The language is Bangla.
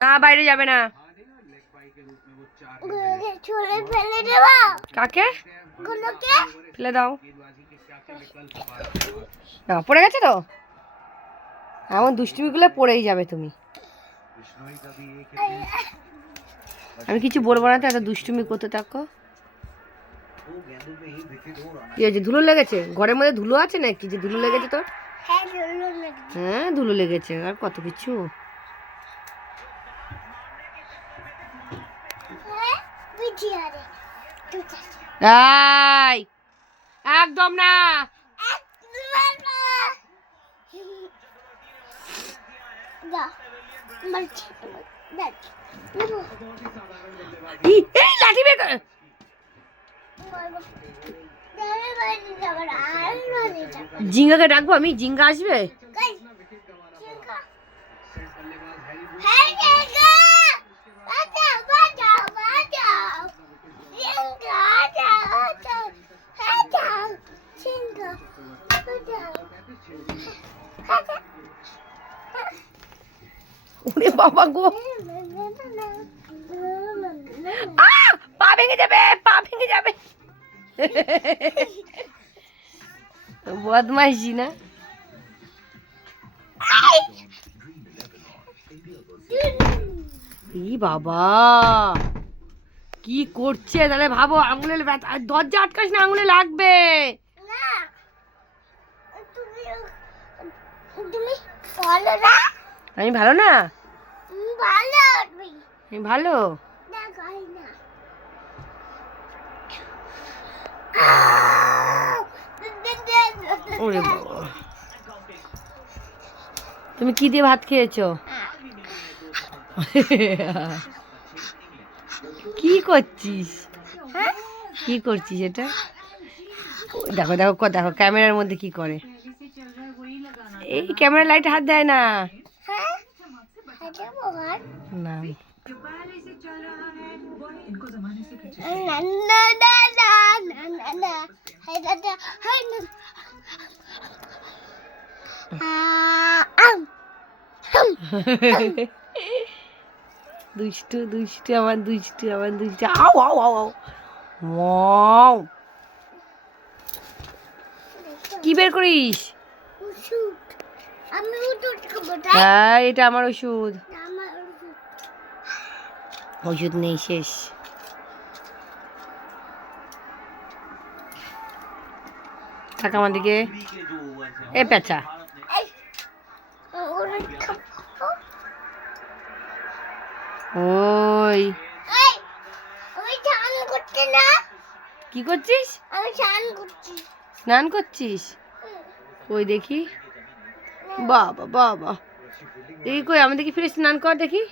না, বাইরে যাবে না। কাকে ফেলে দাও? না, পড়ে গেছে তো। এমন দুষ্টুমিগুলো পড়েই যাবে তুমি। আমি কিছু বলবো না তো, এত দুষ্টুমি করতে থাকো। কি হয়েছে? ধুলো লেগেছে? ঘরের মধ্যে ধুলো আছে নাকি যে ধুলো লেগেছে তোর? হ্যাঁ, ধুলো লেগেছে। আর কত কিছু। একদম না। লাঠি বের কর। জিঙ্গাকে ডাকবো আমি? জিঙ্গা আসবে? ওরে বাবা গো, পা ভেঙে যাবে, পা ভেঙে যাবে। বদমাইশি না? ই বাবা, কি করছে তাহলে ভাবো। আঙুলের ব্যথা, দরজা আটকাস না, আঙুলে লাগবে। আমি ভালো না? আমি ভালো? ওরে বাবা, তুমি কি দিয়ে ভাত খেয়েছো? কি করছিস? কি করছিস এটা? দেখো দেখো দেখো, ক্যামেরার মধ্যে কি করে। এই ক্যামেরা লাইটে হাত দেয় না। না, দুষ্টু দুষ্টু, আমার দুষ্টু, আমার দুষ্টু। আও আও আও আও। ওয়াও, কি বের করিস? হ্যাঁ, এটা আমার ওষুধ। ওষুধ নেই, শেষ। থাক আমার দিকে। এ পেঁচা, ওই কি করছিস? স্নান করছিস? ওই দেখি। বাবা বাবা, দেখি কই, আমি দেখি ফিরে স্নান কর দেখি।